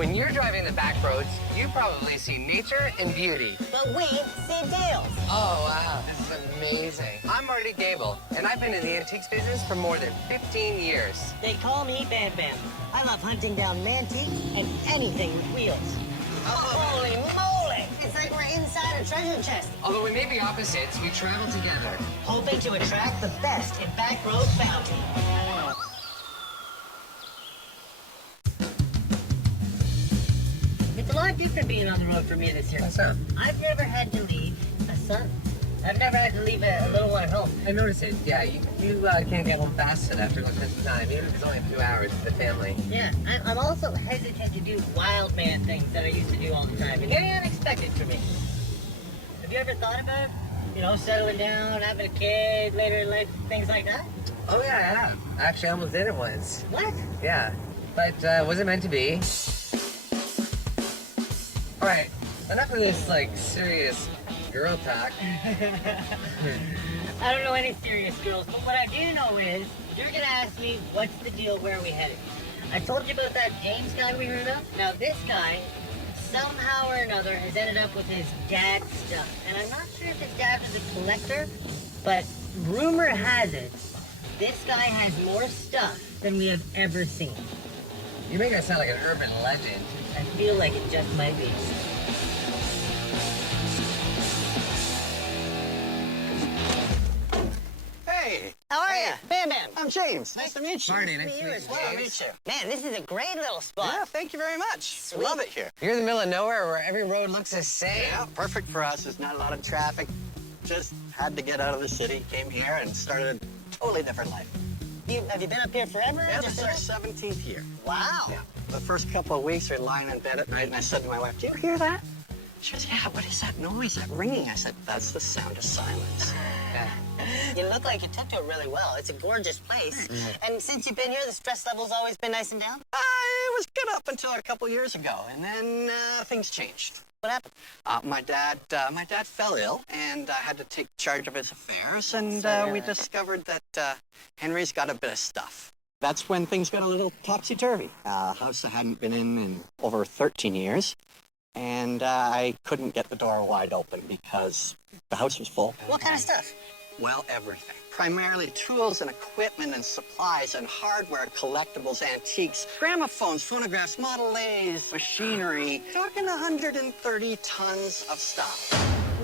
When you're driving the back roads, you probably see nature and beauty. But we see deals. Oh, wow, this is amazing. I'm Marty Gable, and I've been in the antiques business for more than 15 years. They call me Bam Bam. I love hunting down antiques and anything with wheels. Holy moly! It's like we're inside a treasure chest. Although we may be opposites, we travel together. Hoping to attract the best in Backroad bounty. It's a lot different being on the road for me this year. What's up? I've never had to leave a son. I've never had to leave a little one at home. I noticed it. Yeah, you can't get home fast enough after looking at the time, even if it's only a few hours with the family. Yeah, I'm also hesitant to do wild man things that I used to do all the time. And very unexpected for me. Have you ever thought about, settling down, having a kid later in life, things like that? Oh, yeah, I have. Actually, I almost did it once. What? Yeah, but wasn't meant to be. All right, enough of this, serious girl talk. I don't know any serious girls, but what I do know is you're gonna ask me what's the deal, where are we headed. I told you about that James guy we heard of. Now this guy, somehow or another, has ended up with his dad's stuff. And I'm not sure if his dad was a collector, but rumor has it, this guy has more stuff than we have ever seen. You make that sound like an urban legend. I feel like it just might be. Hey! How are you? Bam Bam. I'm James. Nice to meet you. Marty, nice to meet you. as well. James. Man, this is a great little spot. Yeah, thank you very much. Sweet. Love it here. You're in the middle of nowhere where every road looks the same. Yeah, perfect for us. There's not a lot of traffic. Just had to get out of the city, came here, and started a totally different life. Have you been up here forever? Yeah, this is our 17th year. Wow. Yeah. The first couple of weeks, we're lying in bed at night, and I said to my wife, "Do you hear that?" She goes, "Yeah, what is that noise, that ringing?" I said, "That's the sound of silence." Yeah. You look like you took to it really well. It's a gorgeous place. And since you've been here, the stress level's always been nice and down? It was good up until a couple years ago, and then things changed. What happened? My dad fell ill, and I had to take charge of his affairs, and we discovered that Henry's got a bit of stuff. That's when things got a little topsy-turvy. A house I hadn't been in over 13 years, and I couldn't get the door wide open because the house was full. What kind of stuff? Well, everything. Primarily tools and equipment and supplies and hardware, collectibles, antiques, gramophones, phonographs, Model A's, machinery. Talking 130 tons of stuff.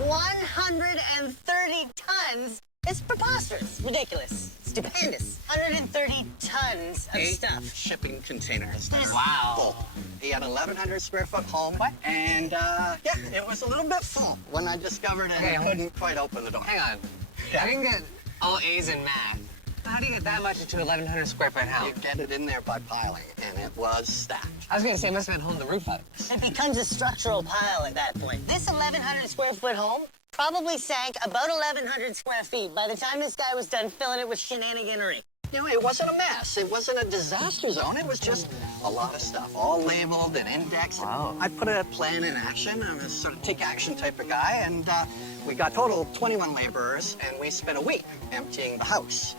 130 tons? It's preposterous. Ridiculous. Stupendous. 130 tons of 8 stuff. shipping containers. That are Wow. full. He had 1,100 square foot home. What? And, yeah, it was a little bit full when I discovered it. Okay, I couldn't quite open the door. Hang on. Yeah. I didn't get all A's in math. How do you get that much into 1,100 square foot house? You get it in there by piling, and it was stacked. I was gonna say, it must have been holding the roof up. It becomes a structural pile at that point. This 1,100 square foot home probably sank about 1,100 square feet by the time this guy was done filling it with shenaniganery. You know, it wasn't a mess. It wasn't a disaster zone. It was just a lot of stuff, all labeled and indexed. Wow. I put a plan in action. I'm a sort of take action type of guy, and we got total 21 laborers, and we spent a week emptying the house.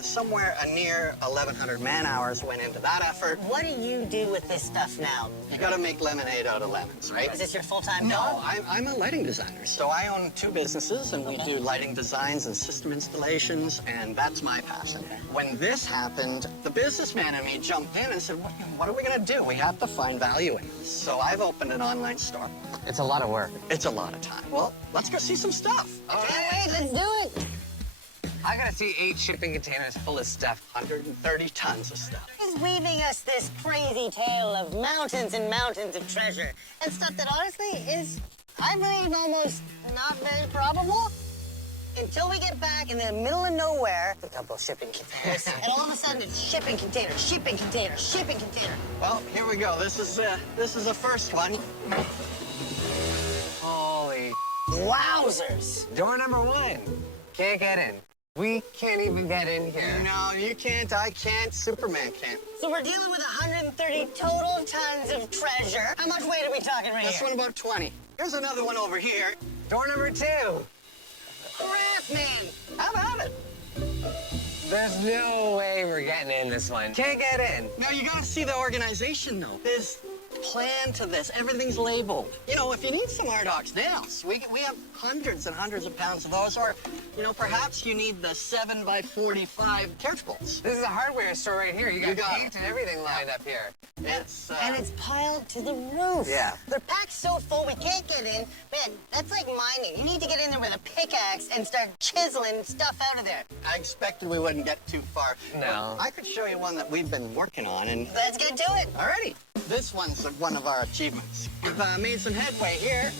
Somewhere near 1,100 man-hours went into that effort. What do you do with this stuff now? You gotta make lemonade out of lemons, right? Is this your full-time No, job? I'm a lighting designer. So I own 2 businesses, and we do lighting designs and system installations, and that's my passion. When this happened, the businessman in me jumped in and said, what are we gonna do? We have to find value in this. So I've opened an online store. It's a lot of work. It's a lot of time. Well, let's go see some stuff. All Can't wait, let's do it. I gotta see 8 shipping containers full of stuff. 130 tons of stuff. He's weaving us this crazy tale of mountains and mountains of treasure and stuff that honestly is, I believe, almost not very probable. Until we get back in the middle of nowhere, a couple of shipping containers, and all of a sudden it's shipping container, shipping container, shipping container. Well, here we go. This is the first one. Holy. Wowzers! Door number 1. Can't get in. We can't even get in here. No, you can't. I can't. Superman can't. So we're dealing with 130 total tons of treasure. How much weight are we talking right This here? one about 20. Here's another one over here. Door number 2. Crap, man! How about it? There's no way we're getting in this one. Can't get in. No, you gotta see the organization, though. There's plan to this. Everything's labeled. You know, if you need some RDox nails, we have hundreds and hundreds of pounds of those, or, you know, perhaps you need the 7x45 carriage bolts. This is a hardware store right here. You got got paint and everything lined up here. It's, And it's piled to the roof. Yeah. They're packed so full we can't get in. Man, that's like mining. You need to get in there with a pickaxe and start chiseling stuff out of there. I expected we wouldn't get too far. No. I could show you one that we've been working on, and Let's get to it. alrighty. This one's one of our achievements. We've made some headway here.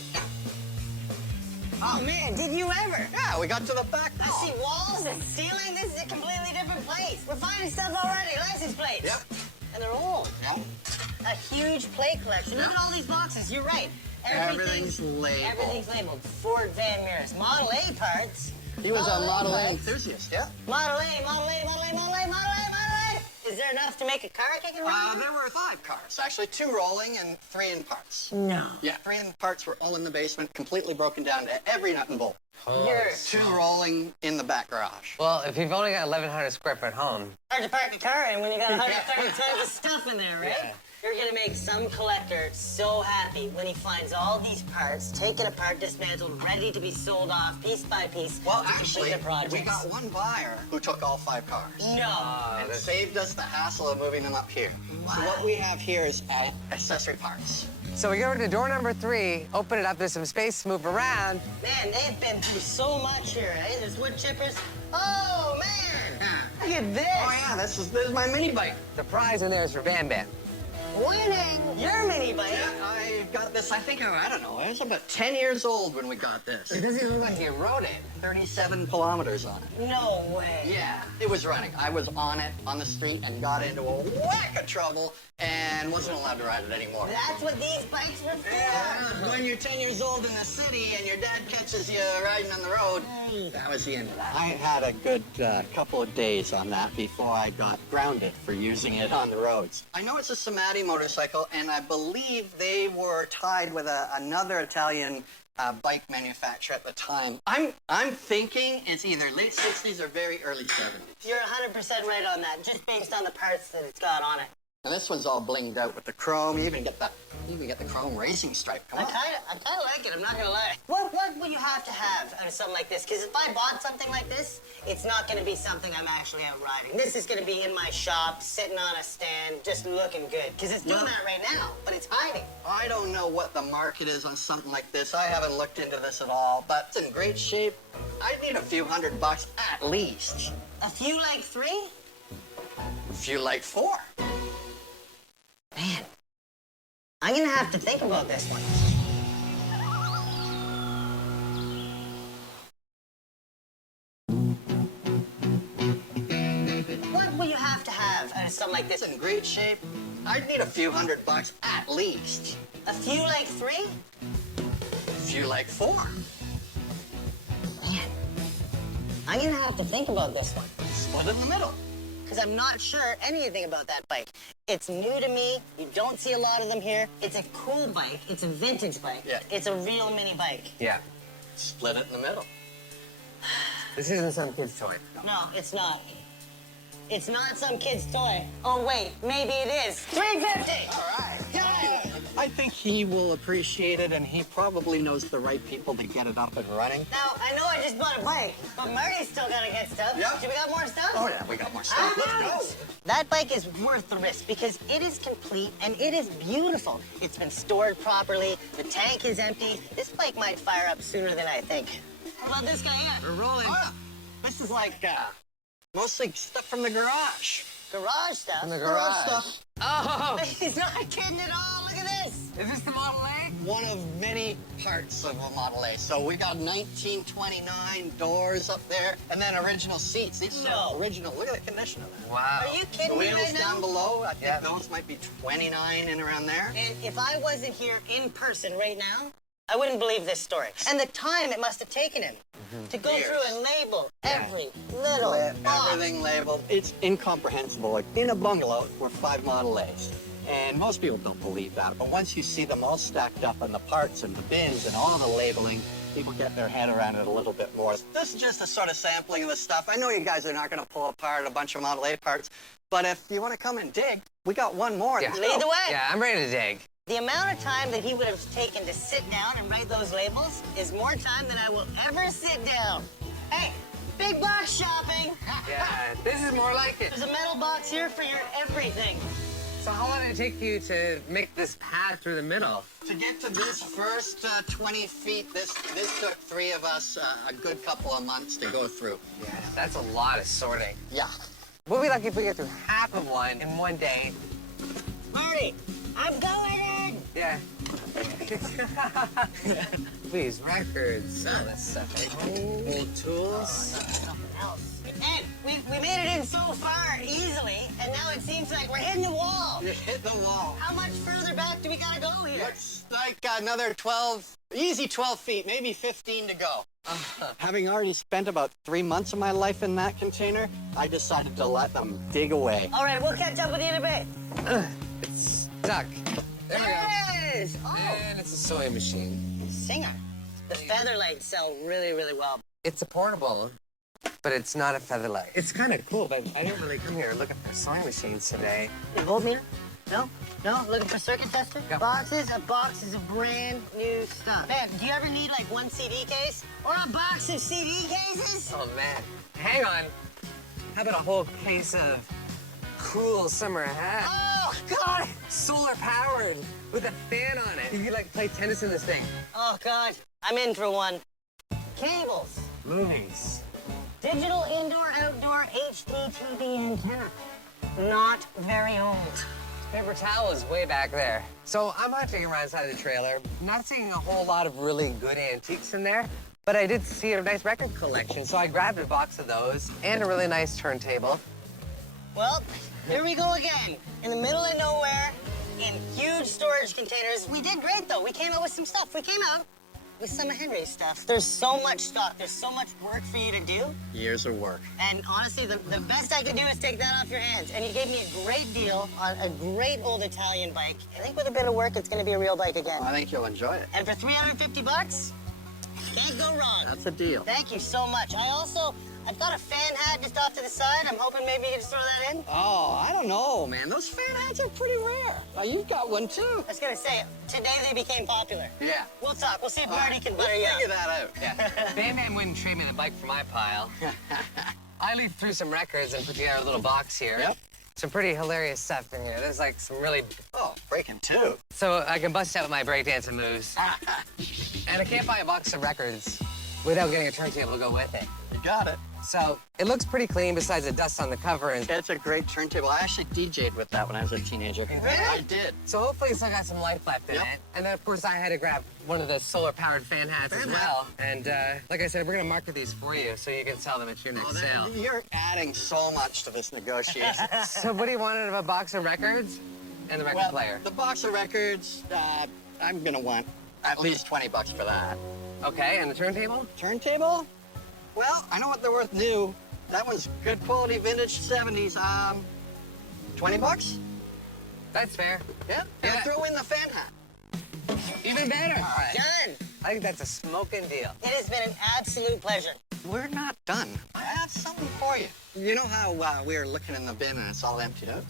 Oh man, did you ever? Yeah, we got to the back. I see walls and ceiling. This is a completely different place. We're finding stuff already. License plates. Yep. And they're old. Yeah. A huge plate collection. Look at all these boxes. You're right. Everything's labeled. Everything's labeled. Ford Van Mears. Model A parts. He was a Model A parts. enthusiast, yeah. Model A, Model A, Model A, Model A, Model A, Model A. Is there enough to make a car kicking around? There were 5 cars. Actually, 2 rolling and 3 in parts. No. Yeah, 3 in parts were all in the basement, completely broken down to every nut and bolt. You're 2 rolling in the back garage. Well, if you've only got 1,100 square foot home, hard to park a car in when you got 130 tons of stuff in there, right? Yeah. You're gonna make some collector so happy when he finds all these parts taken apart, dismantled, ready to be sold off piece by piece. Well, to actually, complete the projects. we got one buyer who took all 5 cars. No. And saved us the hassle of moving them up here. So what we have here is accessory parts. so we go to door number 3, open it up, there's some space to move around. Man, they've been through so much here, eh? There's wood chippers. Oh man! Look at this. Oh yeah, this is my mini bike. The prize in there is for Bam Bam. Winning your mini bike. I got this, I think, I don't know, it was about 10 years old when we got this. It doesn't look like you rode it. 37 kilometers on it. No way. Yeah, it was running. I was on it on the street and got into a whack of trouble and wasn't allowed to ride it anymore. That's what these bikes were for. Yeah, when you're 10 years old in the city and your dad catches you riding on the road, that was the end of that. I had a good couple of days on that before I got grounded for using it on the roads. I know it's a Samati motorcycle, and I believe they were tied with another Italian bike manufacturer at the time. I'm thinking it's either late 60s or very early 70s. You're 100% right on that, just based on the parts that it's got on it. And this one's all blinged out with the chrome. You even get the chrome racing stripe. Come I on. kind of like it. I'm not gonna lie. What will you have to have out of something like this? Because if I bought something like this, it's not gonna be something I'm actually out riding. This is gonna be in my shop, sitting on a stand, just looking good. Because it's doing that right now, but it's hiding. I don't know what the market is on something like this. I haven't looked into this at all, but it's in great shape. I need a few $100 at least. A few like 3? A few like 4. Man, I'm gonna have to think about this one. What will you have to have out of something like this? It's in great shape. I'd need a few $100 at least. A few like 3? A few like 4. Man, I'm gonna have to think about this one. Split in the middle. Because I'm not sure anything about that bike. It's new to me. You don't see a lot of them here. It's a cool bike. It's a vintage bike. Yeah. It's a real mini bike. Yeah. Split it in the middle. This isn't some kid's toy. No, it's not. It's not some kid's toy. Oh, wait, maybe it is. $350! All right. Yeah. I think he will appreciate it, and he probably knows the right people to get it up and running. Now, I know I just bought a bike, but Marty's still gotta get stuff. Yeah. Do we got more stuff? Oh, yeah, we got more stuff. Let's go. That bike is worth the risk because it is complete and it is beautiful. It's been stored properly. The tank is empty. This bike might fire up sooner than I think. How about this guy here? We're rolling. Oh, this is like mostly stuff from the garage. Garage stuff. In the garage. stuff. Oh! He's not kidding at all. Look at this. Is this the Model A? One of many parts of a Model A. So we got 1929 doors up there, and then original seats. These No. are original. Look at the condition of that. Wow. Are you The kidding me wheels right now? down below, I think those might be 29 and around there. And if I wasn't here in person right now, I wouldn't believe this story. And the time it must have taken him to go Years. through and label every little box. Everything labeled. It's incomprehensible. Like in a bungalow, we're 5 Model A's. And most people don't believe that. But once you see them all stacked up in the parts and the bins and all the labeling, people get their head around it a little bit more. This is just a sort of sampling of the stuff. I know you guys are not going to pull apart a bunch of Model A parts, but if you want to come and dig, we got one more. Yeah. Lead the way. Yeah, I'm ready to dig. The amount of time that he would have taken to sit down and write those labels is more time than I will ever sit down. Hey, big box shopping. Yeah, this is more like it. There's a metal box here for your everything. So how long did it take you to make this path through the middle? To get to this first 20 feet, this took 3 of us a good couple of months to go through. Yeah, that's a lot of sorting. Yeah. We'll be lucky if we get through half of one in one day. Marty, I'm going in. Yeah. Please, records, all that stuff. Old tools. Something else. And we made it in so far easily, and now it seems like we're hitting the wall. You hit the wall. How much further back do we gotta go here? Looks like another 12, easy 12 feet, maybe 15 to go. Having already spent about 3 months of my life in that container, I decided to let them dig away. All right, we'll catch up with you in a bit. It's stuck. There we go. Yes! Oh, And it's a sewing machine. Singer. The feather lights sell really, really well. It's a portable, but it's not a feather light. It's kind of cool, but I didn't really come here looking for sewing machines today. You voltmeter? No? No? Looking for circuit tester? Yep. Boxes of brand new stuff. Man, do you ever need like one CD case? Or a box of CD cases? Oh, man. Hang on. How about a whole case of cool summer hats? Oh, God! Solar powered with a fan on it. You could like play tennis in this thing. Oh, God. I'm in for one. Cables. Movies. Digital indoor-outdoor HD TV antenna. Not very old. Paper towel is way back there. So I'm hunting around inside the trailer. Not seeing a whole lot of really good antiques in there, but I did see a nice record collection, so I grabbed a box of those and a really nice turntable. Well, here we go again. In the middle of nowhere, in huge storage containers. We did great, though. We came out with some stuff. We came out with some of Henry's stuff. There's so much stock. There's so much work for you to do. Years of work. And honestly, the best I can do is take that off your hands. And you gave me a great deal on a great old Italian bike. I think with a bit of work, it's going to be a real bike again. I think you'll enjoy it. And for 350 bucks, can't go wrong. That's a deal. Thank you so much. I've got a fan hat just off to the side. I'm hoping maybe you can just throw that in. Oh, I don't know, man. Those fan hats are pretty rare. You've got one, too. I was going to say, today they became popular. Yeah. We'll talk. We'll see if Marty can butter you We'll up. figure that out. Yeah. Bandman wouldn't trade me the bike for my pile. I leafed through some records and put together a little box here. Yep. Some pretty hilarious stuff in here. There's like some really... Oh, breaking two. So I can bust out my breakdancing moves. And I can't buy a box of records without getting a turntable to go with it. You got it. So it looks pretty clean besides the dust on the cover. And It's a great turntable. I actually DJ'd with that when I was a teenager. Really? I did. so hopefully it's still got some life left in Yep. it. And then, of course, I had to grab one of the solar-powered fan hats as Fan hat. well. And like I said, we're going to market these for you so you can sell them at your next sale. You're adding so much to this negotiation. So what do you want out of a box of records and the record player? The box of records, I'm gonna want at least 20 bucks for that. Okay, and the turntable? Turntable? Well, I know what they're worth new. That one's good quality vintage 70s. 20 bucks? That's fair. Yeah. Yeah. And throw in the fan hat. Even better. All right. Done. I think that's a smoking deal. It has been an absolute pleasure. We're not done. I have something for you. You know how we were looking in the bin and it's all emptied out?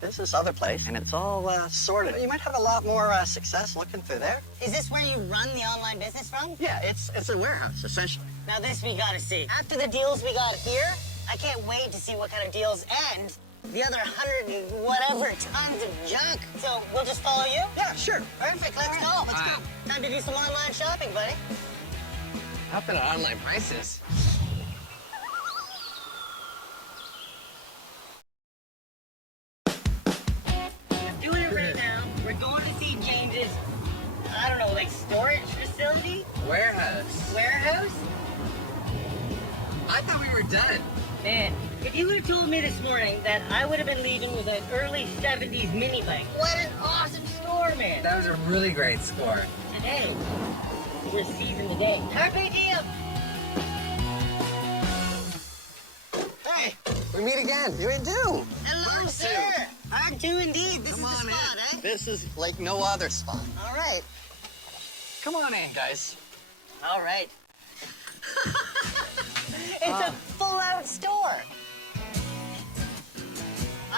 This is other place, and it's all sorted. You might have a lot more success looking through there. Is this where you run the online business from? Yeah, it's a warehouse, essentially. Now this we gotta see. After the deals we got here, I can't wait to see what kind of deals and the other 100 and whatever tons of junk. So we'll just follow you? Yeah, sure. Perfect, let's go. Let's go. Time to do some online shopping, buddy. How about the online prices? I'm doing it right now. We're going to see James's, I don't know, like storage facility? Warehouse. Warehouse? I thought we were done. Man, if you would have told me this morning that I would have been leaving with an early 70s mini bike. What an awesome store, man. That was a really great score. Today, we're seizing the day. Carpe diem. Hey, We meet again. you do. Hello, Part sir. two. Part two indeed. This Come is on the spot, in. eh? This is like no other spot. All right. Come on in, guys. All right. It's a full-out store.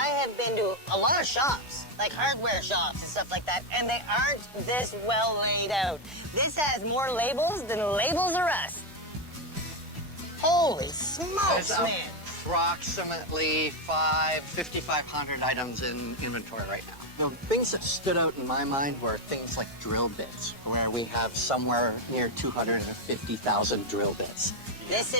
I have been to a lot of shops, like hardware shops and stuff like that, and they aren't this well laid out. This has more labels than labels are us. Holy smokes, There's man. approximately 5,500 items in inventory right now. The things that stood out in my mind were things like drill bits, where we have somewhere near 250,000 drill bits. This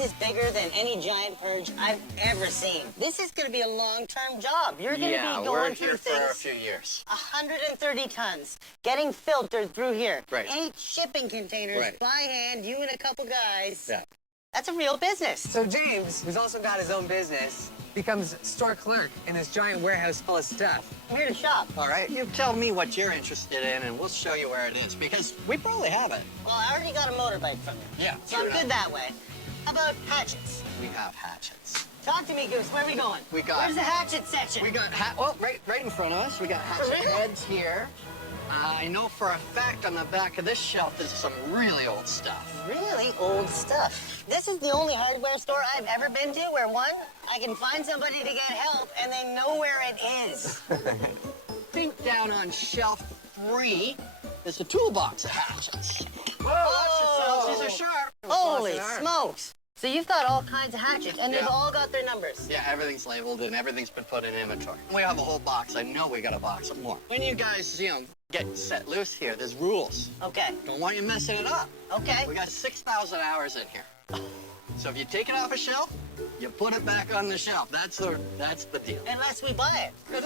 is bigger than any giant purge I've ever seen. This is going to be a long-term job. You're going to be we're going here through for a things. few years. 130 tons getting filtered through here. Right. 8 shipping containers Right. by hand, you and a couple guys. Yeah. That's a real business. So James, who's also got his own business, becomes store clerk in this giant warehouse full of stuff. I'm here to shop. All right, you tell me what you're interested in, and we'll show you where it is, because we probably have it. Well, I already got a motorbike from you. Yeah, So sure I'm good enough. that way. How about hatchets? We have hatchets. Talk to me, Goose. Where are we going? We got- Where's the hatchet section? We got right in front of us. We got hatchet really? heads here. I know for a fact on the back of this shelf there's some really old stuff. Really old stuff. This is the only hardware store I've ever been to where, one, I can find somebody to get help and they know where it is. Think down on shelf 3. There's a toolbox of hatchets. Whoa, Watch yourselves, these are sharp. Holy Lost an arm. smokes. So you've got all kinds of hatchets and they've Yeah. all got their numbers. Yeah, everything's labeled and everything's been put in inventory. We have a whole box. I know we got a box of more. When you guys, get set loose here, there's rules. Okay. Don't want you messing it up. Okay. We got 6,000 hours in here. So if you take it off a shelf, you put it back on the shelf. That's the deal. Unless we buy it.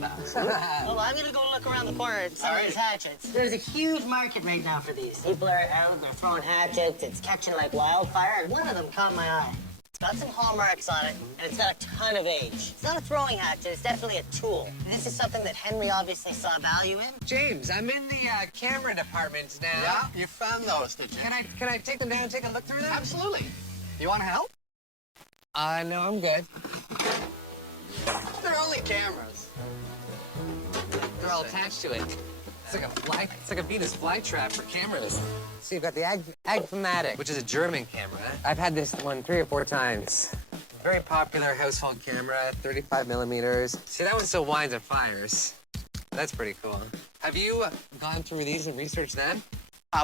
Yeah. Well, I'm gonna go look around the corner at some All of these right. hatchets. There's a huge market right now for these. People are out, they're throwing hatchets, it's catching like wildfire, and one of them caught my eye. It's got some hallmarks on it, and it's got a ton of age. It's not a throwing hatchet, it's definitely a tool. This is something that Henry obviously saw value in. James, I'm in the camera department now. Yeah, you found those, did you? Can I take them down and take a look through them? Absolutely. You want to help? No, I'm good. They're only cameras. They're all attached to it. It's like a Venus flytrap for cameras. So you've got the Agmatic, which is a German camera. I've had this one 3 or 4 times. Very popular household camera, 35 millimeters. See, that one still winds and fires. That's pretty cool. Have you gone through these and researched them?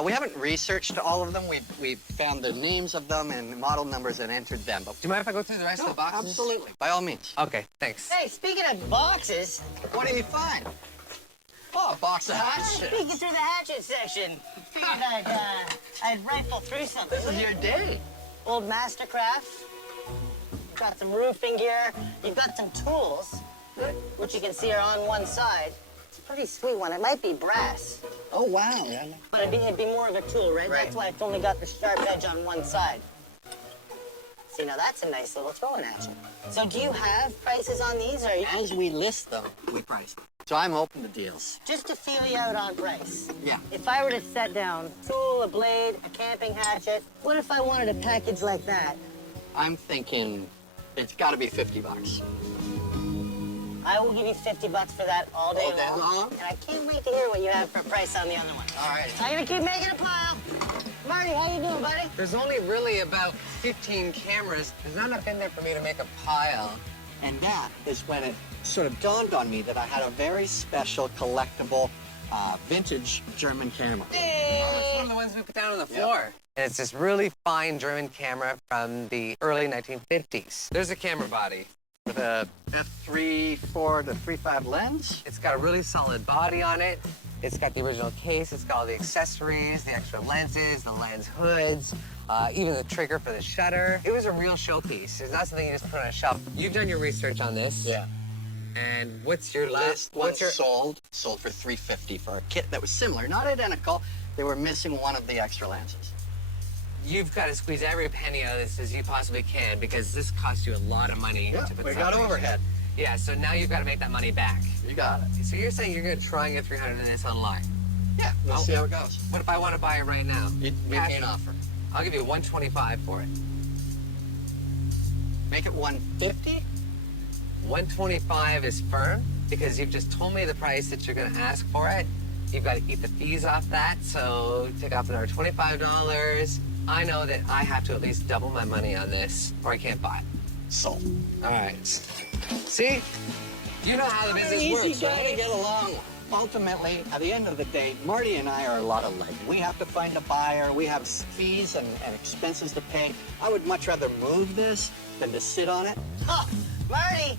We haven't researched all of them. We've found the names of them and model numbers and entered them. But Do you mind if I go through the rest of the boxes? absolutely. By all means. Okay, thanks. Hey, speaking of boxes, What do you find? Oh, a box of I'm hatchets. speaking through the hatchet section. Figured I'd rifle through something. This is your day. Old Mastercraft. Got some roofing gear. You've got some tools, which you can see are on one side. It's a pretty sweet one. It might be brass, Oh, wow. Yeah. but it'd be more of a tool, right? Right. That's why it's only got the sharp edge on one side. See, now that's a nice little throwing action. So do you have prices on these, or As we list them, we price them. So I'm open to deals. just to feel you out on price? Yeah. If I were to set down tool, a blade, a camping hatchet, what if I wanted a package like that? I'm thinking it's got to be $50. I will give you $50 for that all day All day long? And I can't wait to hear what you have for price on the other one. All right. I'm gonna keep making a pile. Marty, how you doing, buddy? There's only really about 15 cameras. There's not enough in there for me to make a pile. And that is when it sort of dawned on me that I had a very special collectible vintage German camera. It's one of the ones we put down on the floor. And it's this really fine German camera from the early 1950s. There's a camera body. With a f3.4 to 3.5 lens. It's got a really solid body on it. It's got the original case. It's got all the accessories, the extra lenses, the lens hoods, even the trigger for the shutter. It was a real showpiece. It's not something you just put on a shelf. You've done your research on this. Yeah. And what's your Last one what's your sold for $350 for a kit that was similar, not identical. They were missing one of the extra lenses. You've got to squeeze every penny out of this as you possibly can because this cost you a lot of money to put we this got on. overhead. Yeah, so now you've got to make that money back. You got it. So you're saying you're going to try and get 300 in this online. Yeah, we'll see how it goes. What if I want to buy it right now? Make me an offer. I'll give you 125 for it. Make it 150. 125 is firm because you've just told me the price that you're going to ask for it. You've got to keep the fees off that, so take off another $25. I know that I have to at least double my money on this or I can't buy it. Sold. All right. See? You know how the business Easy works, guy to right? get along. Ultimately, at the end of the day, Marty and I are a lot alike. We have to find a buyer. We have fees and expenses to pay. I would much rather move this than to sit on it. Oh, Marty,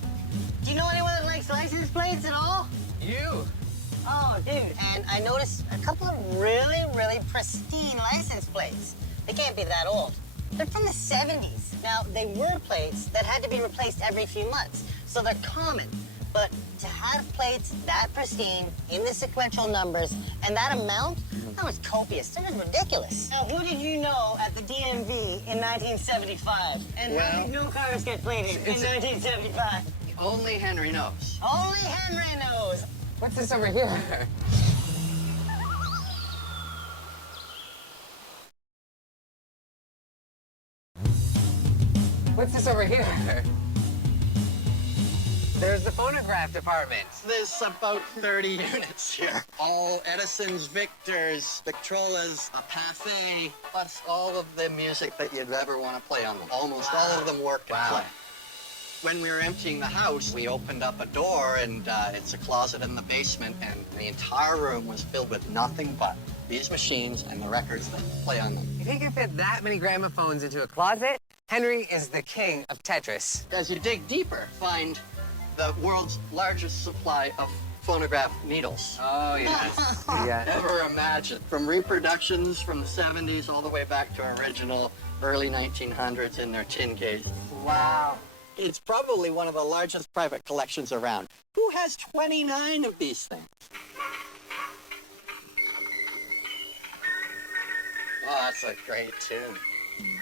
do you know anyone that likes license plates at all? You. Oh, dude, and I noticed a couple of really, really pristine license plates. They can't be that old. They're from the 70s. Now, they were plates that had to be replaced every few months, so they're common. But to have plates that pristine, in the sequential numbers, and that amount, that was copious. That was ridiculous. Now, who did you know at the DMV in 1975? And how did no cars get plated in 1975? Only Henry knows. Only Henry knows. What's this over here? What's this over here? There's the phonograph department. There's about 30 units here. All Edison's, Victor's, Victrola's, a Pathé, plus all of the music that you'd ever want to play on them. Almost all of them work and play. When we were emptying the house, we opened up a door, and it's a closet in the basement, and the entire room was filled with nothing but these machines and the records that play on them. If he can fit that many gramophones into a closet, Henry is the king of Tetris. As you dig deeper, find the world's largest supply of phonograph needles. Oh, yes. Yeah. Ever imagined. From reproductions from the 70s all the way back to original early 1900s in their tin case. Wow. It's probably one of the largest private collections around. Who has 29 of these things? Oh, that's a great tune.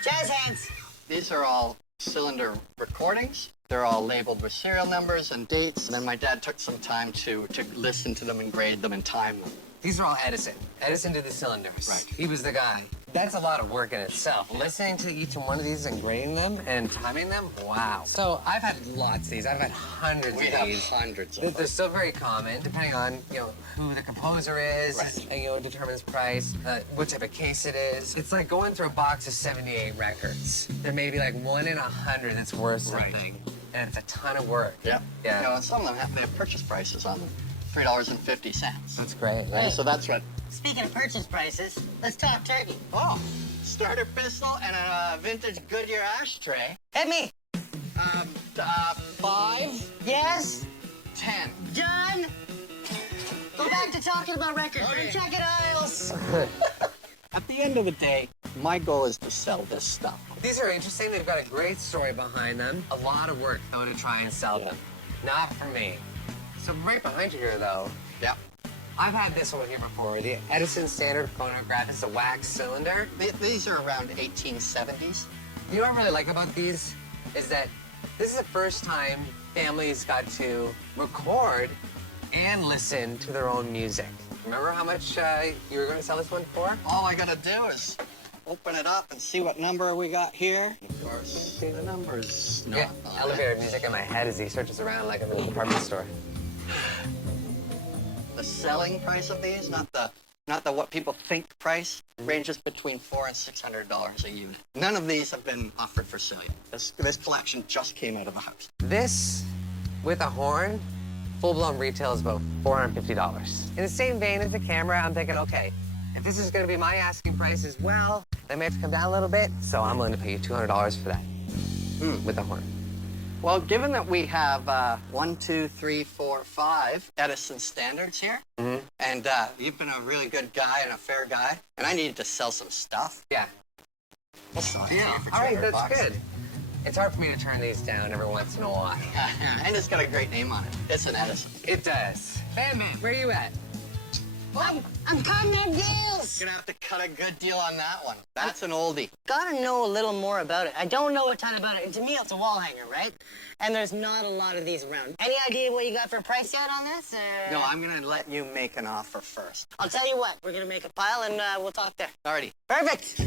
Jazz hands. These are all cylinder recordings. They're all labeled with serial numbers and dates. And then my dad took some time to listen to them and grade them and time them. These are all Edison. Edison did the cylinders. Right. He was the guy. That's a lot of work in itself. Listening to each one of these and grading them and timing them, wow. So I've had lots of these. I've had hundreds We of have these. hundreds of They're them. still very common, depending on who the composer is, Right. and determines price, what type of case it is. It's like going through a box of 78 records. There may be like 1 in 100 that's worth something, and it's a ton of work. Yeah. Yeah. And some of them they have purchase prices on them, $3.50. That's great. Yeah, so that's what. Speaking of purchase prices, let's talk turkey. Oh, starter pistol and a vintage Goodyear ashtray. Hit me. 5, Yes. 10. Done. Go back to talking about records. Okay. Check it aisles. At the end of the day, my goal is to sell this stuff. These are interesting. They've got a great story behind them. A lot of work, though, to try and sell them. Not for me. So right behind you here, though, Yep. I've had this one here before. The Edison Standard Phonograph. It's a wax cylinder. These are around 1870s. You know what I really like about these is that this is the first time families got to record and listen to their own music. Remember how much you were going to sell this one for? All I gotta do is open it up and see what number we got here. Of course, see the numbers. Not Yeah, on elevator music in my head as he searches around like a little department store. The selling price of these, not the what people think price, ranges between $400 and $600 a unit. None of these have been offered for sale yet. This collection just came out of the house. This, with a horn, full-blown retail is about $450. In the same vein as the camera, I'm thinking, okay, if this is going to be my asking price as well, they may have to come down a little bit, so I'm willing to pay you $200 for that with a horn. Well, given that we have 1, 2, 3, 4, 5 Edison standards here, and you've been a really good guy and a fair guy, and I needed to sell some stuff. Yeah. We'll sell it Yeah. for All right, $200. that's good. It's hard for me to turn these down every once in a while. And it's got a great name on it. It's an Edison. It does. Hey, man, where are you at? I'm cutting them deals. You're gonna have to cut a good deal on that one. That's an oldie. Gotta know a little more about it. I don't know a ton about it. And to me, it's a wall hanger, right? And there's not a lot of these around. Any idea what you got for a price yet on this? Or... No, I'm gonna let you make an offer first. I'll tell you what. We're gonna make a pile and we'll talk there. Alrighty. Perfect.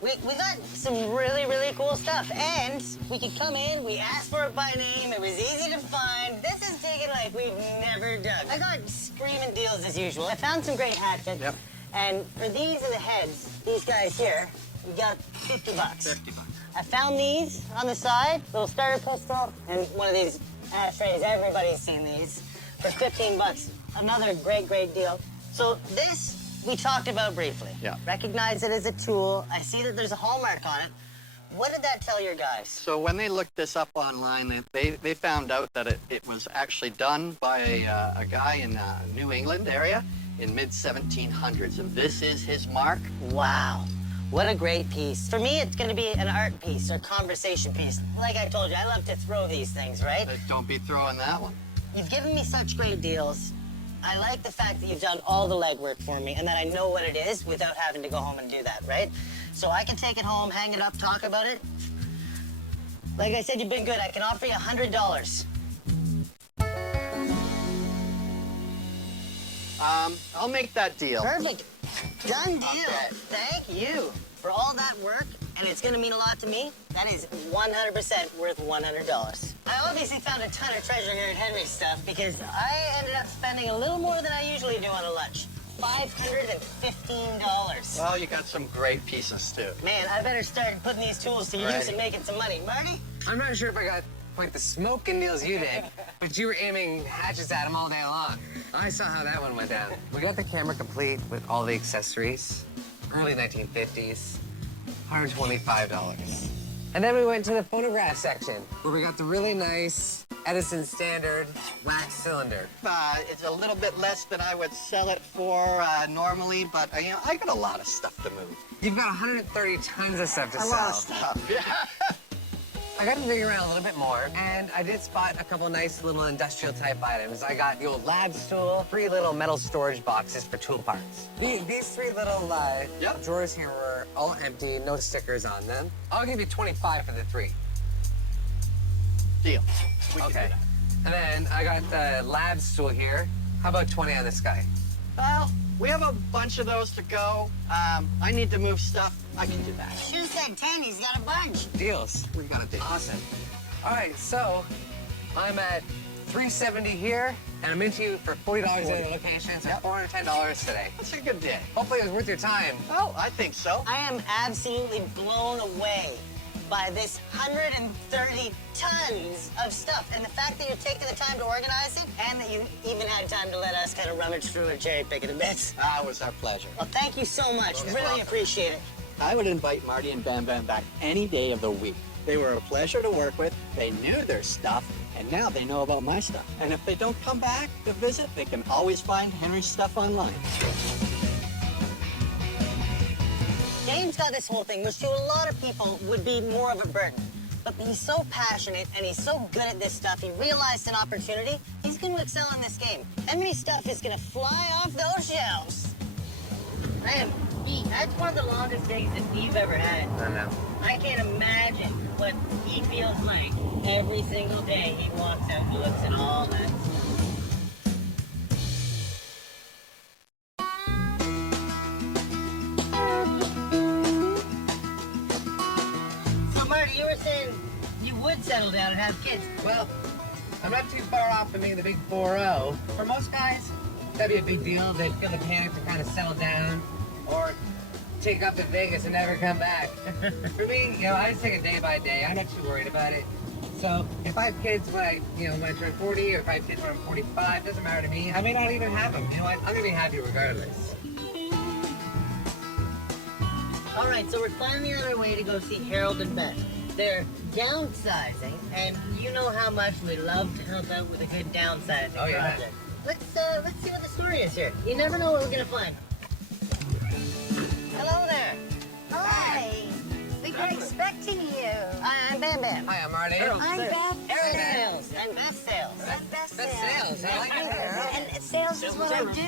We got some really, really cool cool stuff. And we could come in, we asked for it by name, it was easy to find. This is digging like we've never done. I got screaming deals as usual. I found some great hatchets. Yep. And for these are the heads, these guys here, we got 50 bucks. 50 bucks. I found these on the side, little starter pistol, and one of these ashtrays. Everybody's seen these for 15 bucks. Another great, great deal. So this we talked about briefly. Yeah. Recognize it as a tool. I see that there's a hallmark on it. What did that tell your guys? So when they looked this up online, they found out that it was actually done by a guy in New England area in mid-1700s, and this is his mark. Wow. What a great piece. For me, it's going to be an art piece or conversation piece. Like I told you, I love to throw these things, right? But don't be throwing that one. You've given me such great deals. I like the fact that you've done all the legwork for me and that I know what it is without having to go home and do that, right? So I can take it home, hang it up, talk about it. Like I said, you've been good. I can offer you $100. I'll make that deal. Perfect. Done deal. Okay. Thank you for all that work, and it's going to mean a lot to me. That is 100% worth $100. I obviously found a ton of treasure here in Henry's stuff because I ended up spending a little more than I usually do on a lunch. $515. Well, you got some great pieces, too. Man, I better start putting these tools to use Right. and making some money. Marty? I'm not sure if I got quite the smoking deals you did, but you were aiming hatchets at them all day long. I saw how that one went down. We got the camera complete with all the accessories, early 1950s, $125. And then we went to the phonograph section, where we got the really nice Edison Standard wax cylinder. It's a little bit less than I would sell it for normally, but you know, I got a lot of stuff to move. You've got 130 tons of stuff to A sell. lot of stuff. Yeah. I got to dig around a little bit more, and I did spot a couple nice little industrial type items. I got the old lab stool, 3 little metal storage boxes for tool parts. These 3 little Yep. drawers here were all empty, no stickers on them. I'll give you 25 for the 3. Deal. We can do Okay. that. And then I got the lab stool here. How about 20 on this guy? Well, we have a bunch of those to go. I need to move stuff. I can do that. Shoe said 10. He's got a bunch. Deals. We got a deal. Awesome. All right, so I'm at $370 here, and I'm into you for $40 at the location, so $410 today. That's a good day. Hopefully it was worth your time. Oh, I think so. I am absolutely blown away by this 130 tons of stuff. And the fact that you're taking the time to organize it and that you even had time to let us kind of rummage through and cherry pick it a bit. That was our pleasure. Well, thank you so much. You're Really welcome. appreciate it. I would invite Marty and Bam Bam back any day of the week. They were a pleasure to work with. They knew their stuff, and now they know about my stuff. And if they don't come back to visit, they can always find Henry's stuff online. James got this whole thing, which to a lot of people would be more of a burden. But he's so passionate and he's so good at this stuff, he realized an opportunity. He's going to excel in this game. Henry's stuff is going to fly off those shelves. Man, that's one of the longest days that we've ever had. I know. I can't imagine what he feels like every single day he walks out and looks at all that stuff. So, Marty, you were saying you would settle down and have kids. Well, I'm not too far off from being the big 4-0. For most guys, that'd be a big deal. They'd feel the panic to kind of settle down or take up to Vegas and never come back. For me, you know, I just take it day by day. I'm not too worried about it. So if I have kids when when I turn 40, or if I have kids when I'm 45, doesn't matter to me. I may not even have them. You know what? I'm gonna be happy regardless. All right, so we're finally on our way to go see Harold and Beth. They're downsizing, and you know how much we love to help out with a good downsizing Oh, yeah. project. Let's see what the story is here. You never know what we're gonna find. Hello there. Hi. We were expecting you. I'm Bam Bam. Hi, I'm Marty. I'm Beth. Aaron Beth. Sales and Beth Sales. I'm Beth Beth Sales. I like it, Harold. And sales is what I do.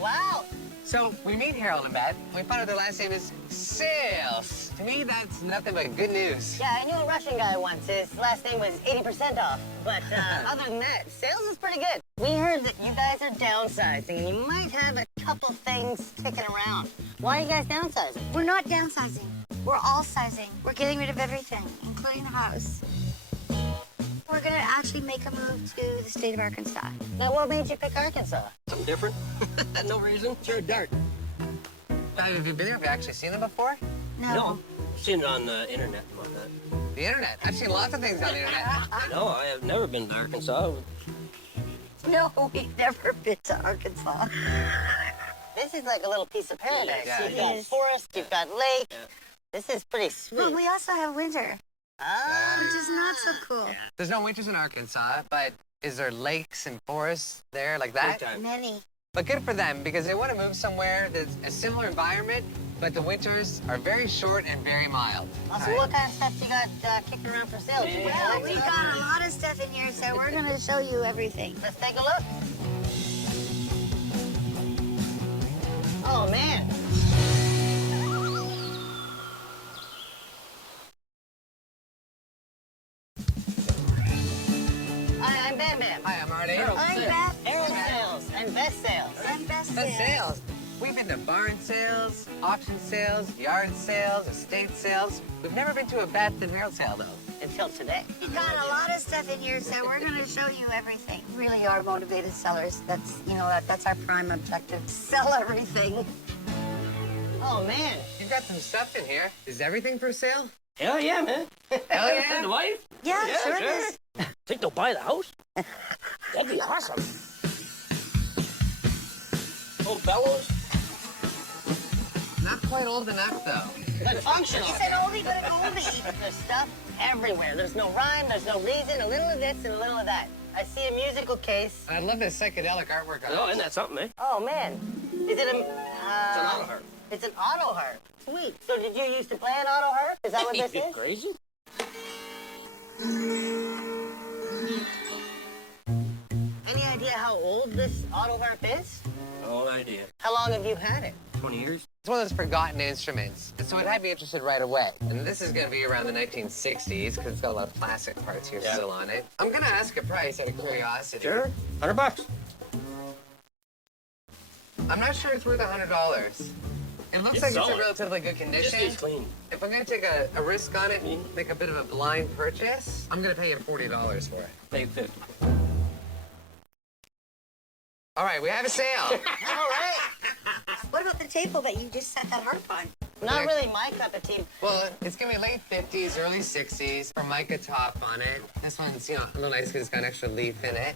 Wow. So we meet Harold and Beth. We find out their last name is Sales. To me, that's nothing but good news. Yeah, I knew a Russian guy once. His last name was 80% off. But other than that, sales is pretty good. We heard that you guys are downsizing, and you might have a couple things kicking around. Why are you guys downsizing? We're not downsizing. We're all sizing. We're getting rid of everything, including the house. We're gonna actually make a move to the state of Arkansas. Now, what made you pick Arkansas? Something different? No reason? Sure, dark. Have you been there? Have you actually seen them before? No. Seen it on the internet and whatnot. The internet. I've seen lots of things on the internet. No, I have never been to Arkansas. No, we've never been to Arkansas. This is like a little piece of paradise. Yeah, You've it got is. forest, you've got lake. Yeah. This is pretty sweet. But we also have winter, Ah. which is not so cool. There's no winters in Arkansas, but is there lakes and forests there like that? Big time. Many. But good for them because they want to move somewhere that's a similar environment, but the winters are very short and very mild. Also, what kind of stuff you got kicking around for sale? Do you Well, like we've stuff? got a lot of stuff in here, so we're gonna show you everything. Let's take a look. Oh, man. Hi, I'm Bam Bam. Hi, I'm Marty. I'm Beth. Arrow sales and best sales. I'm Beth. The sales. We've been to barn sales, auction sales, yard sales, estate sales. We've never been to a Bath and Harold sale, though. Until today. We've got a lot of stuff in here, so we're gonna show you everything. Really are motivated sellers. That's, that's our prime objective. Sell everything. Oh, man. You've got some stuff in here. Is everything for sale? Hell yeah, man. Hell yeah. And the wife? Yeah, Yeah, sure, sure. it is. Think they'll buy the house? That'd be awesome. Old bellows? Not quite old enough, though. But functional. It's an oldie but an oldie. There's stuff everywhere. There's no rhyme, there's no reason. A little of this and a little of that. I see a musical case. I love this psychedelic artwork on Oh, it. isn't that something, eh? Oh, man. Is it a... It's an auto harp. It's an auto harp. Sweet. So did you used to play an auto harp? Is that what this You is? crazy? Any idea how old this auto harp is? No idea. How long have you had it? 20 years? It's one of those forgotten instruments, and so it had me interested right away. And this is going to be around the 1960s because it's got a lot of plastic parts here Yeah. still on it. I'm going to ask a price out of curiosity. Sure. $100. I'm not sure it's worth $100. It looks It's like it's solid. in relatively good Just condition. needs clean. If I'm going to take a risk on it and make a bit of a blind purchase, I'm going to pay you $40 for it. Pay 50. All right, we have a sale. All right. What about the table that you just set that harp on? Not really my cup of tea. Well, it's gonna be late 50s, early 60s. Formica top on it. This one's, a little nice because it's got an extra leaf in it.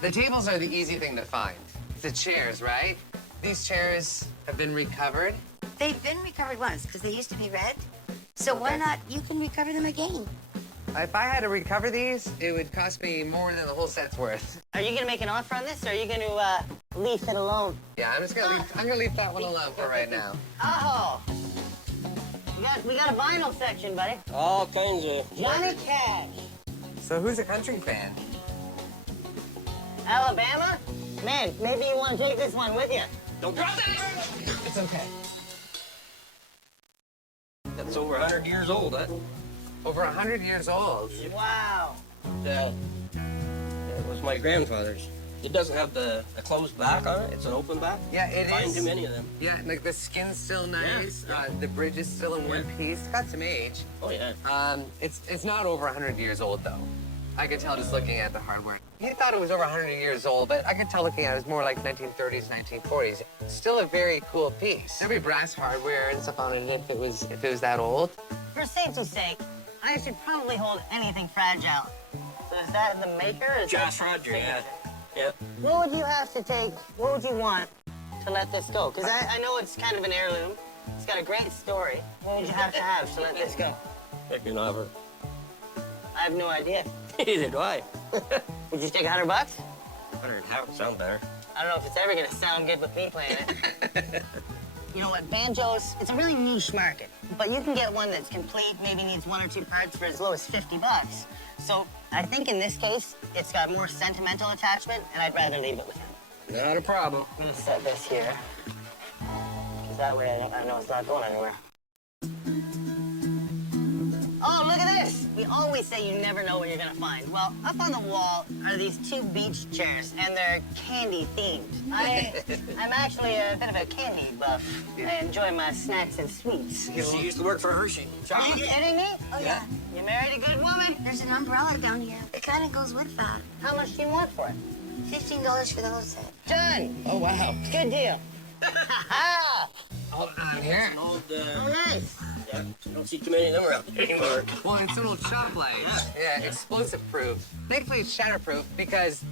The tables are the easy thing to find. The chairs, right? These chairs have been recovered. They've been recovered once because they used to be red. So why Okay. not? You can recover them again. If I had to recover these, it would cost me more than the whole set's worth. Are you gonna make an offer on this, or are you gonna leave it alone? Yeah, I'm gonna leave that one alone for right now. Oh. We got a vinyl section, buddy. All kinds of... Johnny Cash. So who's a country fan? Alabama? Man, maybe you want to take this one with you. Don't drop it! It's okay. That's over 100 years old, huh? Over 100 years old. Wow. It was my grandfather's. It doesn't have the closed back on it. It's an open back. Yeah, it Find is. too many of them. Yeah, like the skin's still nice. The bridge is still in one piece. It's got some age. Oh, yeah. It's not over 100 years old though. I could tell just looking at the hardware. He thought it was over 100 years old, but I could tell looking at it was more like 1930s, 1940s. Still a very cool piece. There'd be brass hardware and stuff on it if it was that old. For safety's sake, I should probably hold anything fragile. So is that the maker? Or is Josh that Roger, yeah. Yep. What would you have to take? What would you want to let this go? Because I know it's kind of an heirloom. It's got a great story. What would you have to let this go? Pick an offer. I have no idea. Neither do I. Would you take $100? 100 how sound better. I don't know if it's ever gonna sound good with me playing it. You know what, banjos, it's a really niche market, but you can get one that's complete, maybe needs 1 or 2 parts for as low as $50. So I think in this case, it's got more sentimental attachment, and I'd rather leave it with him. Not a problem. I'm gonna set this here, because that way I know it's not going anywhere. Oh, look at this. We always say you never know what you're gonna find. Well, up on the wall are these 2 beach chairs, and they're candy themed. I'm actually a bit of a candy buff. I enjoy my snacks and sweets. She used to work for Hershey. Are you kidding me? Oh, yeah. You married a good woman. There's an umbrella down here. It kind of goes with that. How much do you want for it? $15 for the whole set. Done. Oh, wow. Good deal. Hold on here. An old, Oh, nice. yeah, don't see too many of them around anymore. Well, it's an old shop light. Yeah, explosive proof. Thankfully, it's shatterproof because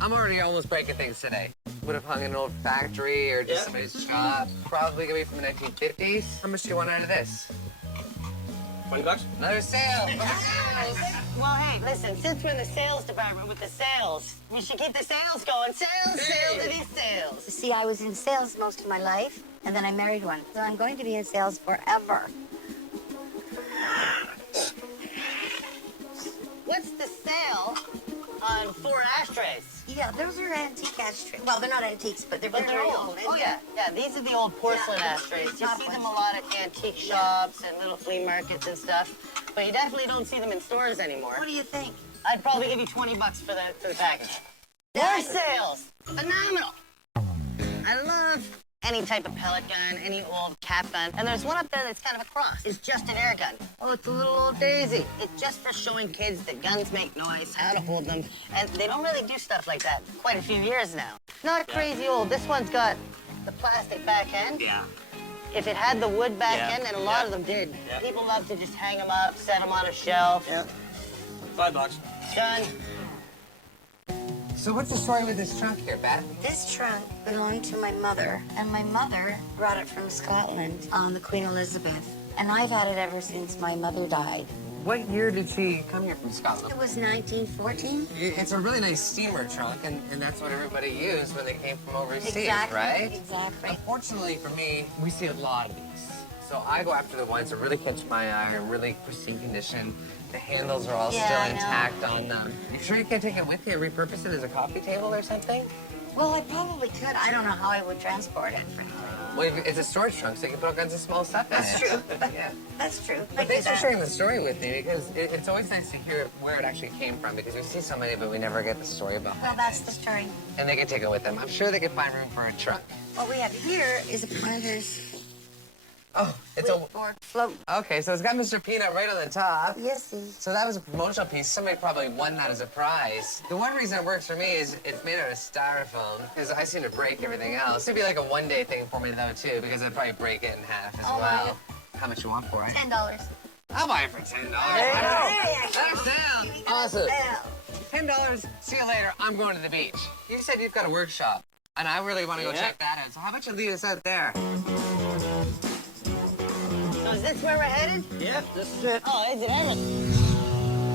I'm already almost breaking things today. Would have hung in an old factory or just Yeah. somebody's shop. Probably gonna be from the 1950s. How much do you want out of this? $20? Another sale. Well, hey, listen, since we're in the sales department with the sales, we should keep the sales going. Sales, sales, and these sales. See, I was in sales most of my life, and then I married one. So I'm going to be in sales forever. What's the sale on 4 ashtrays? Yeah, those are antique ashtrays. Well, they're not antiques, but they're But very they're old. old. Oh, yeah. Yeah, these are the old porcelain Yeah. ashtrays. You Top see them ones. a lot at antique shops and little flea markets and stuff, but you definitely don't see them in stores anymore. What do you think? I'd probably give you $20 for the package. More sales! Phenomenal! I love any type of pellet gun, any old cap gun. And there's one up there that's kind of a cross. It's just an air gun. Oh, it's a little old daisy. It's just for showing kids that guns make noise, how to hold them. And they don't really do stuff like that quite a few years now. Not crazy old. This one's got the plastic back end. Yeah. If it had the wood back Yeah. end, and a lot Yeah. of them did. Yeah. People love to just hang them up, set them on a shelf. Yeah. $5. Done. So what's the story with this trunk here, Beth? This trunk belonged to my mother, and my mother brought it from Scotland on the Queen Elizabeth. And I've had it ever since my mother died. What year did she come here from Scotland? It was 1914. It's a really nice steamer trunk, and that's what everybody used when they came from overseas, Exactly. right? Exactly. Unfortunately for me, we see a lot of these. So I go after the ones that really catch my eye, are really pristine condition. The handles are all Yeah, still I know. intact on them. You sure you can't take it with you, repurpose it as a coffee table or something? Well, I probably could. I don't know how I would transport it, frankly. Well, it's a storage trunk, so you can put all kinds of small stuff in That's it. true. Yeah. That's true. But thanks for sharing the story with me, because it's always nice to hear where it actually came from, because we see so many, but we never get the story behind Well, it. that's the story. And they can take it with them. I'm sure they can find room for a truck. What we have here is a planter's Oh, it's a... or float. Okay, so it's got Mr. Peanut right on the top. Yes, see. So that was a promotional piece. Somebody probably won that as a prize. The one reason it works for me is it's made out of styrofoam, because I seem to break everything else. It'd be like a one-day thing for me, though, too, because I'd probably break it in half as Oh, well. How much you want for it? $10. I'll buy it for $10. That's down. Awesome. $10. See you later. I'm going to the beach. You said you've got a workshop, and I really want to go Yeah. check that out. So how about you lead us out there? So is this where we're headed? Yeah, this is it. Oh, is it ever?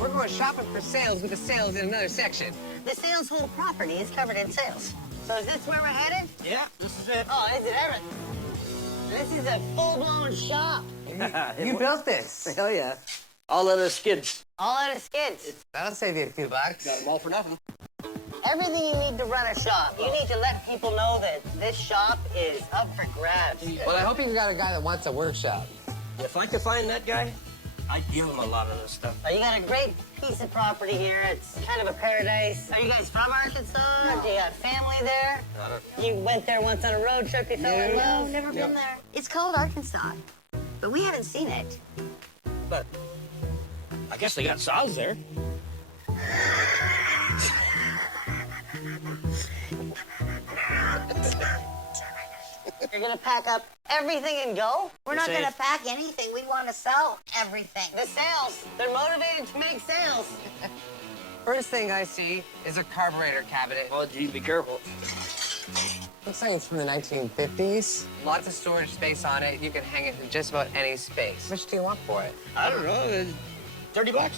We're going shopping for sales with the sales in another section. The sales whole property is covered in sales. So is this where we're headed? Yeah, this is it. Oh, is it ever? This is a full-blown shop. You built this. Hell yeah. All of the skids. All out of skids. That'll save you a few bucks. Got them all for nothing. Everything you need to run a shop. You need to let people know that this shop is up for grabs. Well, I hope you got a guy that wants a workshop. If I could find that guy, I'd give him a lot of this stuff. Now, you got a great piece of property here. It's kind of a paradise. Are you guys from Arkansas? Do you got family there? You went there once on a road trip, you fell in No, love? never been there. It's called Arkansas, but we haven't seen it. But I guess they got sows there. You're gonna pack up everything and go? We're not safe. going to pack anything. We want to sell everything. The sales. They're motivated to make sales. First thing I see is a carburetor cabinet. Well, geez, be careful. Looks like it's from the 1950s. Lots of storage space on it. You can hang it in just about any space. How much do you want for it? I don't know, $30.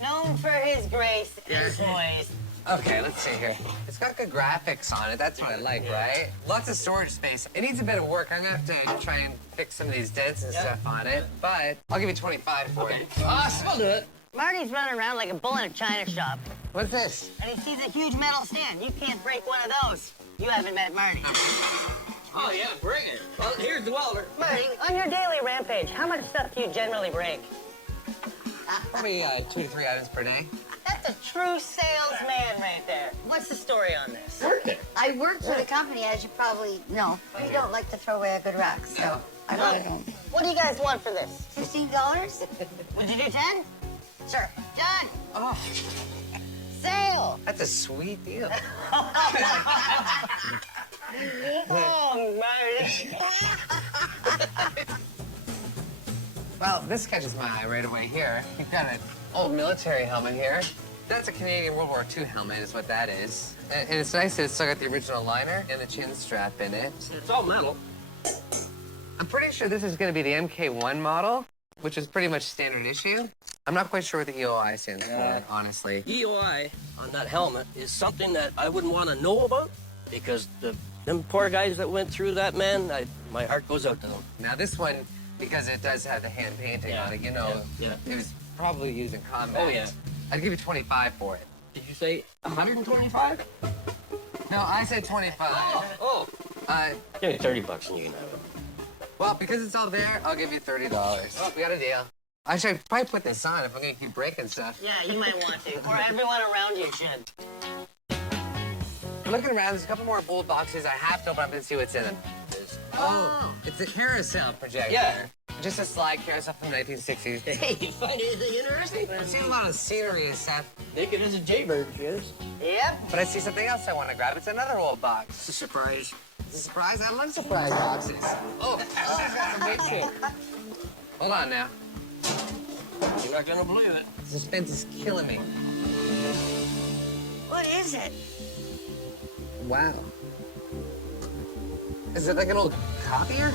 Known for his grace and poise. Okay, let's see here. It's got good graphics on it. That's what I like, right? Lots of storage space. It needs a bit of work. I'm gonna have to try and fix some of these dents and stuff on it, but I'll give you 25 for it. Awesome, I'll do it. Marty's running around like a bull in a china shop. What's this? And he sees a huge metal stand. You can't break one of those. You haven't met Marty. Oh, yeah, bring it. Well, here's the welder. Marty, on your daily rampage, how much stuff do you generally break? Probably 2 to 3 items per day. That's a true salesman right there. What's the story on this? I work for the company, as you probably know. We don't like to throw away a good rack, so I brought it home. What do you guys want for this? $15? Would you do 10? Sure. Done. Oh, Sale. that's a sweet deal. Oh, Marty. Well, this catches my eye right away here. You've got an old military helmet here. That's a Canadian World War II helmet is what that is. And it's nice that it's still got the original liner and the chin strap in it. It's all metal. I'm pretty sure this is going to be the MK1 model, which is pretty much standard issue. I'm not quite sure what the EOI stands for, honestly. EOI on that helmet is something that I wouldn't want to know about because them poor guys that went through that, man, my heart goes out to them. Now this one, because it does have the hand painting on it, you know, Yeah. it was probably used in combat. Oh, yeah. I'd give you 25 for it. Did you say 125? No, I said 25. Oh. Give me $30 and you can have it. Well, because it's all there, I'll give you $30. Oh, we got a deal. I should probably put this on if I'm gonna keep breaking stuff. Yeah, you might want to. Or everyone around you should. Looking around, there's a couple more bold boxes. I have to open up and see what's in them. Oh, it's a carousel projector. Yeah. Just a slide carousel from the 1960s. Hey, you find anything interesting? I've seen a lot of scenery and stuff, Naked as a jaybird, yes. Yep. but I see something else I want to grab. It's another old box. It's a surprise. It's a surprise. I love surprise boxes. Oh, this has got some weight to it. Hold on now. You're not gonna believe it. Suspense is killing me. What is it? Wow. Is it like an old copier?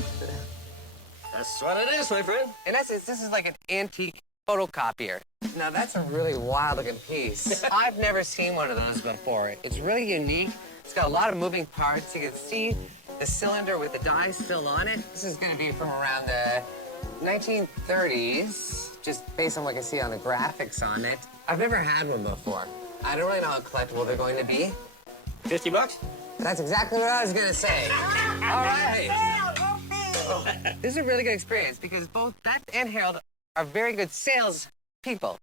That's what it is, my friend. In essence, this is like an antique photocopier. Now, that's a really wild-looking piece. I've never seen one of those before. It's really unique. It's got a lot of moving parts. You can see the cylinder with the die still on it. This is going to be from around the 1930s, just based on what I can see on the graphics on it. I've never had one before. I don't really know how collectible they're going to be. $50? That's exactly what I was going to say. All right. This is a really good experience because both Beth and Harold are very good sales people.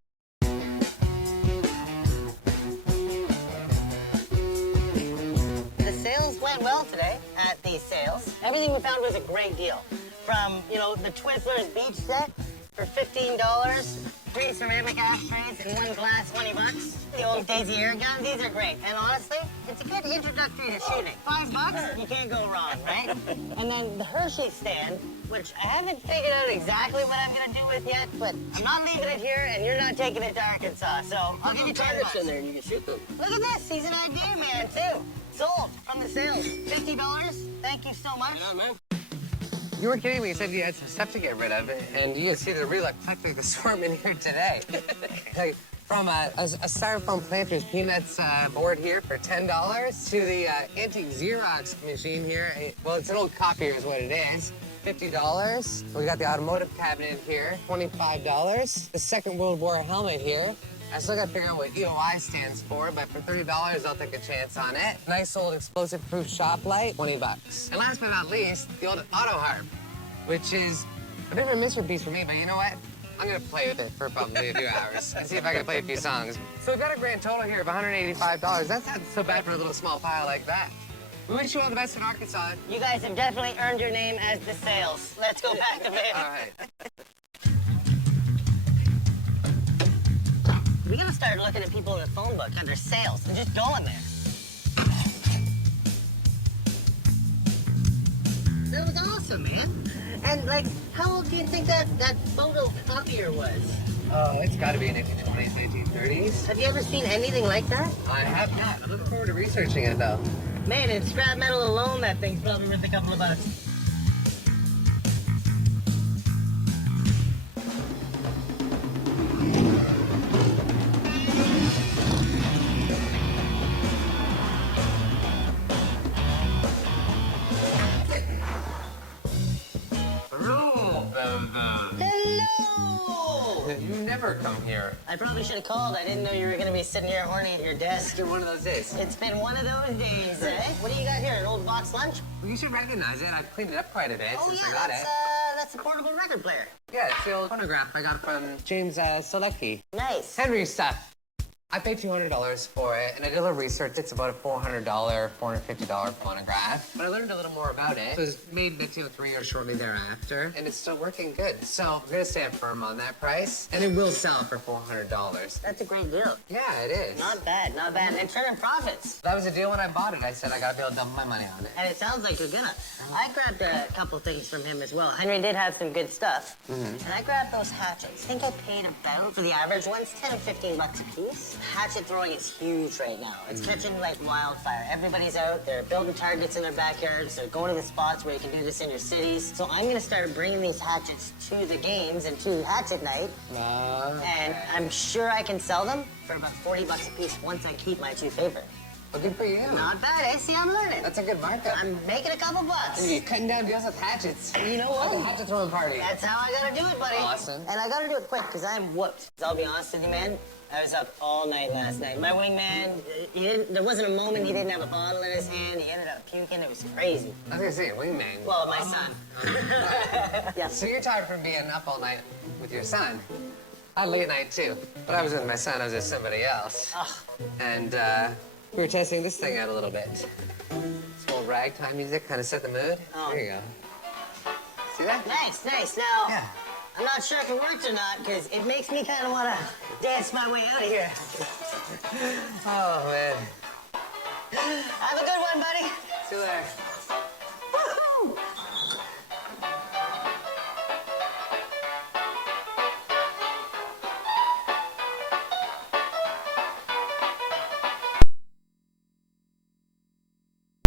The sales went well today at these sales. Everything we found was a great deal. From, you know, the Twizzlers beach set for $15, 3 ceramic ashtrays and 1 glass, $20. The old Daisy air gun, these are great. And honestly, it's a good introductory to shooting. $5, you can't go wrong, right? And then the Hershey stand, which I haven't figured out exactly what I'm gonna do with yet, but I'm not leaving it here and you're not taking it to Arkansas, so I'll give you Targets in $10. there and you can shoot them. Look at this, he's an idea man too. Sold from the sales, $50. Thank you so much. Yeah, man. You were kidding me. You said you had some stuff to get rid of, and you can see the real eclectic assortment here today. Like, from a styrofoam planter's peanuts board here for $10 to the antique Xerox machine here. Well, it's an old copier is what it is. $50. We got the automotive cabinet here, $25. The Second World War helmet here. I still gotta figure out what EOI stands for, but for $30, I'll take a chance on it. Nice old explosive-proof shop light, $20. And last but not least, the old auto harp, which is a bit of a mystery piece for me, but you know what? I'm gonna play with it for probably a few hours and see if I can play a few songs. So we've got a grand total here of $185. That's not so bad for a little small pile like that. We wish you all the best in Arkansas. You guys have definitely earned your name as the sales. Let's go back to bed. All right. We gotta start looking at people in the phone book under sales and just go in there. That was awesome, man. And like, how old do you think that photocopier was? Oh, it's gotta be in the 1920s, 1930s. Have you ever seen anything like that? I have not. I'm looking forward to researching it, though. Man, in scrap metal alone, that thing's probably worth a couple of bucks. Hello! Hello! You've never ever come here? I probably should have called. I didn't know you were going to be sitting here horny at your desk. It's one of those days. It's been one of those days, eh? What do you got here, an old box lunch? Well, you should recognize it. I've cleaned it up quite a bit Oh, since yeah, I got it. that's a portable record player. Yeah, it's the old phonograph I got from James S02E06. Nice. Henry's stuff. I paid $200 for it, and I did a little research. It's about a $400, $450 phonograph. But I learned a little more about it. It was made in 1903 or shortly thereafter, and it's still working good. So I'm gonna stand firm on that price, and it will sell for $400. That's a great deal. Yeah, it is. Not bad, not bad. And turning profits. That was a deal when I bought it. I said I gotta be able to double my money on it. And it sounds like you're gonna. I grabbed a couple things from him as well. Henry did have some good stuff. And I grabbed those hatchets. I think I paid about, for the average ones, 10 or 15 bucks a piece. Hatchet throwing is huge right now. It's catching like wildfire. Everybody's out, they're building targets in their backyards, they're going to the spots where you can do this in your cities. So I'm gonna start bringing these hatchets to the games and to hatchet night. And I'm sure I can sell them for about 40 bucks a piece once I keep my two favorite. Well, good for you. Not bad, eh? See, I'm learning. That's a good markup. I'm making a couple bucks. You're cutting down deals with hatchets. You know Like a what? hatchet throwing party. That's how I gotta do it, buddy. Awesome. And I gotta do it quick, because I'm whooped. I'll be honest with you, man. I was up all night last night. My wingman, there wasn't a moment he didn't have a bottle in his hand. He ended up puking. It was crazy. I was gonna say, wingman. Well, my son. Yeah. So you're tired from being up all night with your son. I had late night too, but I was with my son. I was with somebody else. Oh. And we were testing this thing out a little bit. This little ragtime music kind of set the mood. Oh. There you go. See that? Nice, nice. Now, Yeah. I'm not sure if it worked or not, because it makes me kind of want to dance my way out of here. Oh man. Have a good one, buddy. See you later.